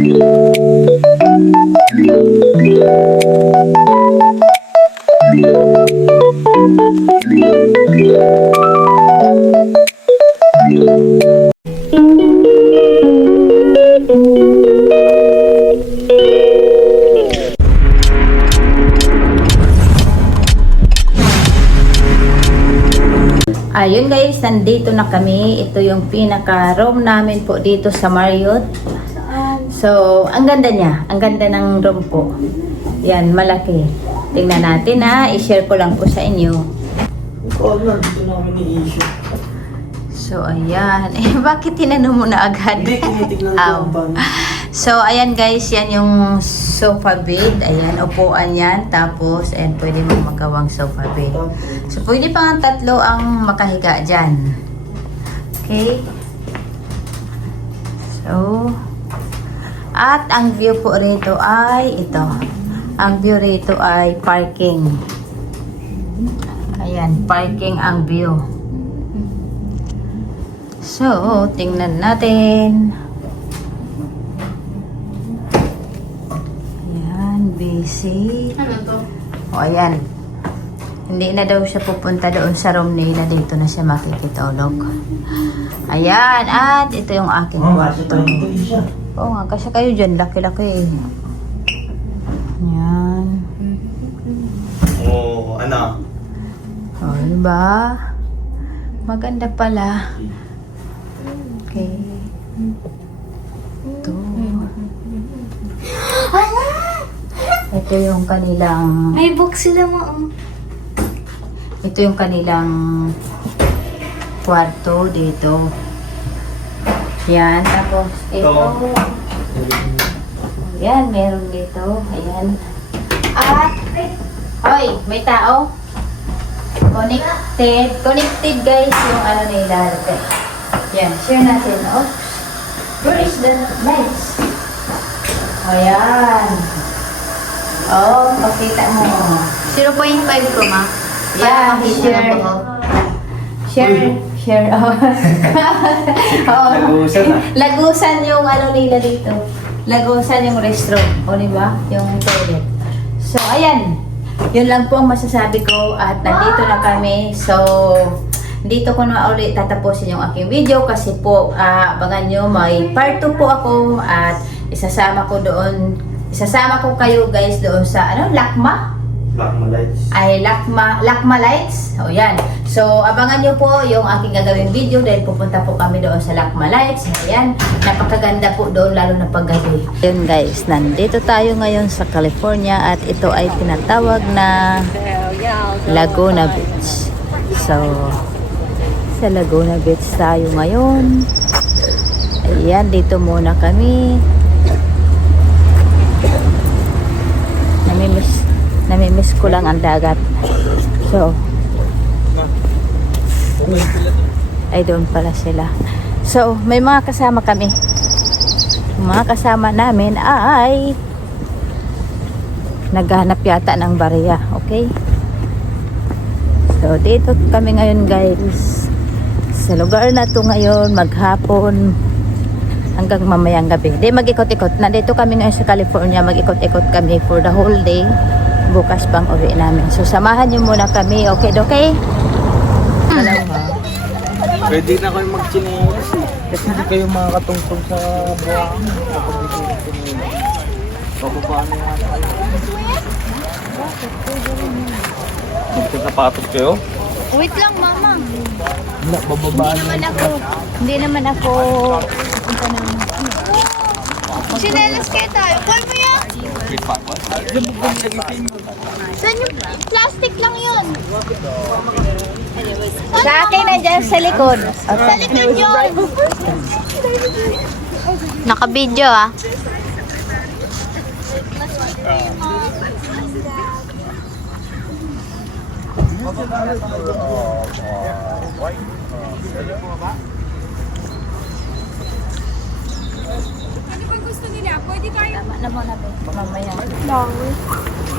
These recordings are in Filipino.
Ayun guys, nandito na kami. Ito yung pinaka-room namin po dito sa Marriott. So, ang ganda niya. Ang ganda ng room po. Yan, malaki. Tingnan natin ha. I-share ko lang po sa inyo. Dito na kami ni-issue. So, ayan. Eh, bakit tinanong mo na agad? Hindi, tinitignan ko ang pan. So, ayan guys. Yan yung sofa bed. Ayan, upuan yan. Tapos, ayan, pwede mong magawang sofa bed. So, pwede pa nga 3 ang makahiga dyan. Okay? So, at ang view po rito ay ito. Ang view rito ay parking. Ayan, parking ang view. So, tingnan natin. Ayan, busy. Ano to? O, ayan. Hindi na daw siya pupunta doon sa room nila. Dito na siya makikitulog. Ayan, at ito yung aking kwarto. Oo nga, kasi kayo dyan. Laki-laki. Ayan. Oo, ano? O, diba? Maganda pala. Okay. Ito. Ito yung kanilang... May book sila mo. Ito yung kanilang kwarto dito. Yan. Tapos ito. Yan, meron dito. Ayan. At, hoy, may tao. Connected. Connected guys yung ano nila. Yan, share natin. Oh, where is the lights? Ayan. Oh, pakita mo. 0.5 ko, ma. Yeah, share. Share. Oh. Oh. Lagusan na. Lagusan yung ano nila dito. Lagusan yung restroom. O, diba? Yung toilet. So, ayan. Yun lang po ang masasabi ko. At nandito na kami. So, dito ko na ulit tatapusin yung aking video. Kasi po, abangan nyo, may part 2 po ako. At isasama ko doon. Isasama ko kayo guys doon sa, Lakma? Lakma lights. Ay, Lakma Lights. O yan. So, abangan nyo po yung aking gagawing video dahil pupunta po kami doon sa Lakma Lights. Ayan. Napakaganda po doon lalo na paggabi. Yun guys, nandito tayo ngayon sa California at ito ay tinatawag na Laguna Beach. So, sa Laguna Beach tayo ngayon. Ayan, dito muna kami. Namimiss ko lang ang dagat. So, ay doon pala sila. So, may mga kasama kami. Yung mga kasama namin ay naghahanap yata ng barya. Okay? So, dito kami ngayon guys. Sa lugar na to ngayon, maghapon hanggang mamayang gabi. Di mag-ikot-ikot. Nandito kami ngayon sa California. Mag-ikot-ikot kami for the whole day. Bukas pang uwi namin. So, samahan nyo muna kami. Okay, okay? Pwede na kayo mag-chinelas eh. Kasi hindi kayo makakatungtong sa buwan. Kapag hindi kayo chinelas. Bababaan na yung ano. Magkatapatos kayo? Wait lang, mama. Wala, bababaan na. Hindi naman ako Sinelas kayo tayo. Call mo yan? Saan yung plastic lang yun? sa akin na dyan sa likod. Sa likod yun. Naka-video ah. Ano ba gusto nila? Pwede tayo. Tama na mo na ba? Mamaya.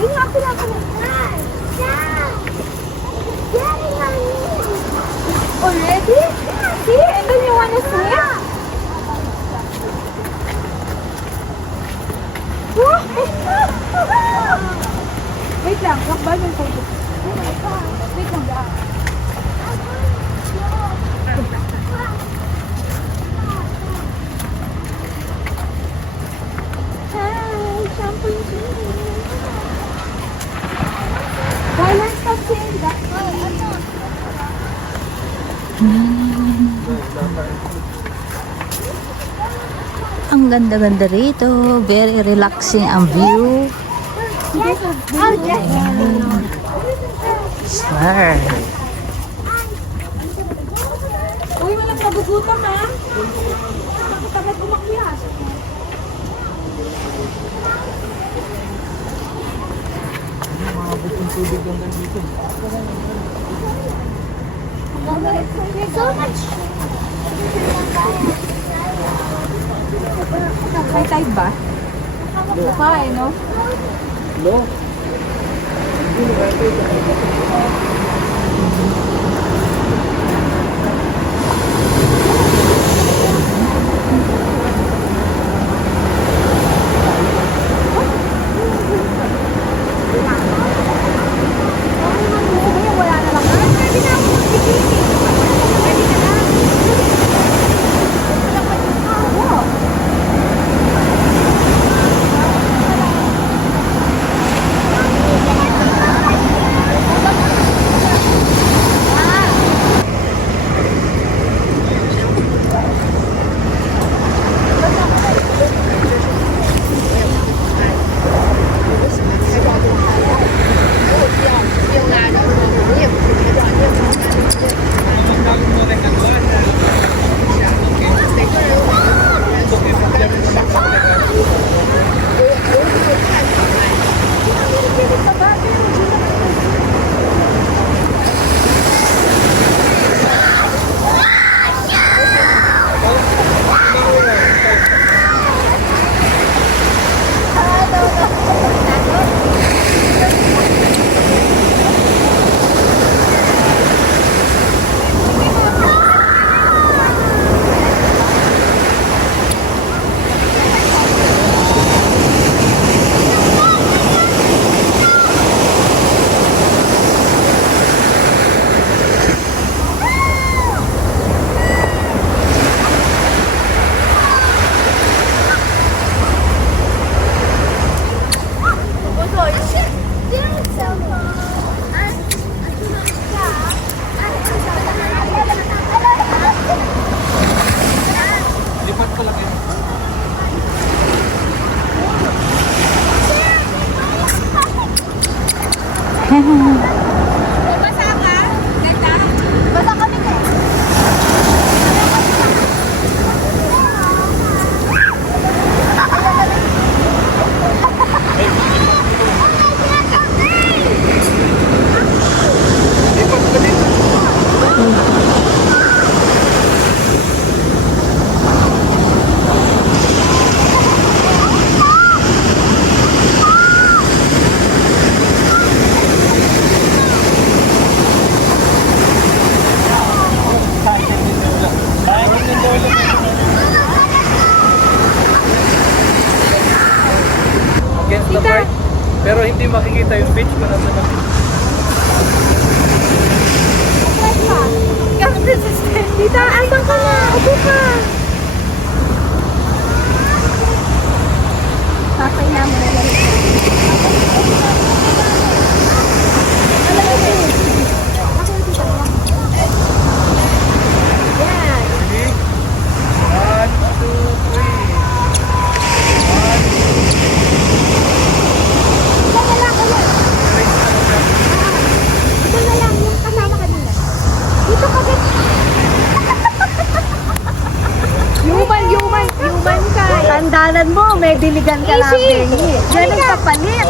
Yung ako na ako. Already? See? And then you wanna swim? ba ng photo? Wait lang ba? Hi, shampoo. Why not stop saying that? Ang ganda-ganda rito. Very relaxing ang view. Yes. Oh, yes. Sir. Uy, walang nagugutom ha. Bakit umakyat? Mga butong tubig hanggang dito. There's so much. High tide ba? Baka no? Hello? Wala na lang. Pwede na ako mag-bikini. Pwede ka na. Oo. Lipat pala kayo. Basa ka? Ganda? Basta kami na. Lipat ka dito. Against the part, pero hindi makikita yung beach kung nasa na. Tita, asan ka na? Upo ka. Kakay namin na lang. Yan. Ready? 1, 2, 3. Ito na lang, yung kasama kanina. Dito ka ba? Human ka. Tandanan mo, may diligan ka lang. Easy. Yan ang kapalit.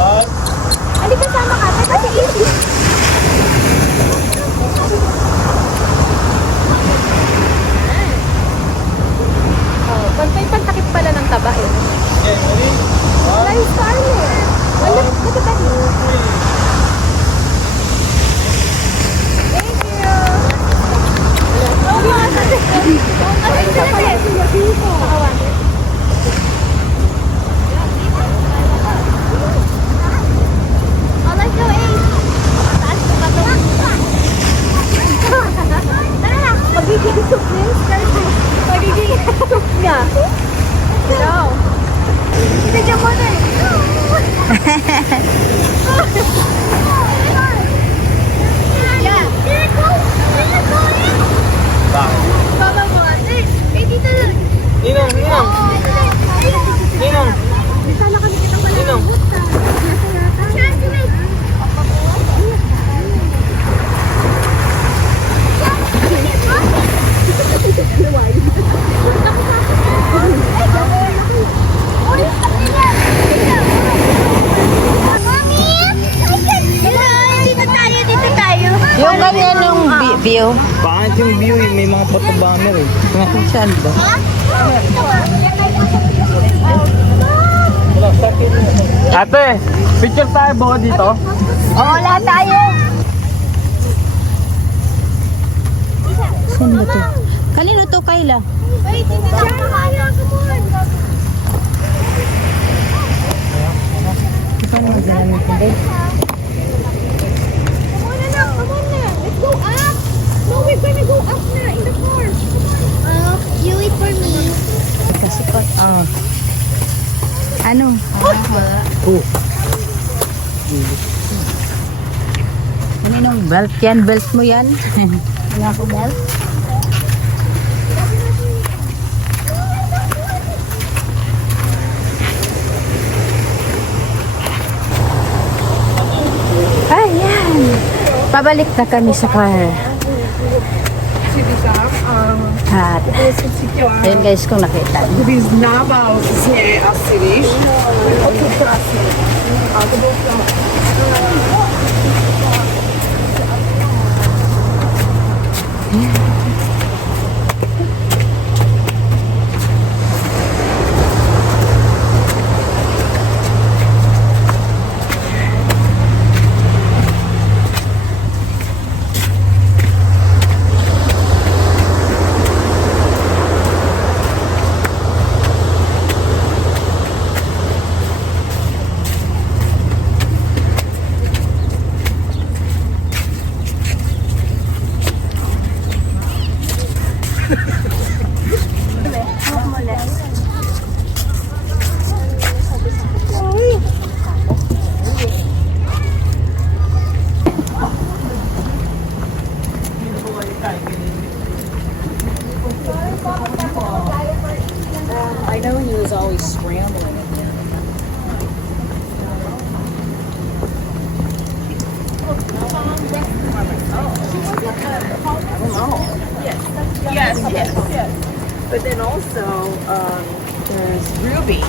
Halika sama ka. Teka si Easy. Oh, pantay-pantakip pala ng taba eh. Okay, ready? 1, Nice Scarlett. Alam, dito ka. Thank you. Oh, mga Ay, isa pala sila dito. Oh, let's go, Ace. Bigyan mo na eh. Yeah. Here it goes. Here it goes. Bakit? Baba mo ate. Eh, dito na. Ninong, Ninong! Ninong! Sana kami kita pala. Ninong! Dito tayo. Yung ganyan view. Bakit yung view eh? May mga photobanner eh. Saan ba? Ate, picture tayo ba dito? Oo, lahat tayo. Saan ba to? Kanino to, Kayla? Wait, dito na. Saan mo ginamit ko din? Come on na. Let's go up. No, we're gonna go up na in the car. You wait for me. Kasi ko, ano? Oh. Kaninong belt yan? Belt mo yan? Wala ko belt? Ayan! Pabalik na kami sa car. At, yun guys kung nakita. Признавал все Асириш. I know he was always scrambling. Yes. But then also, there's Ruby.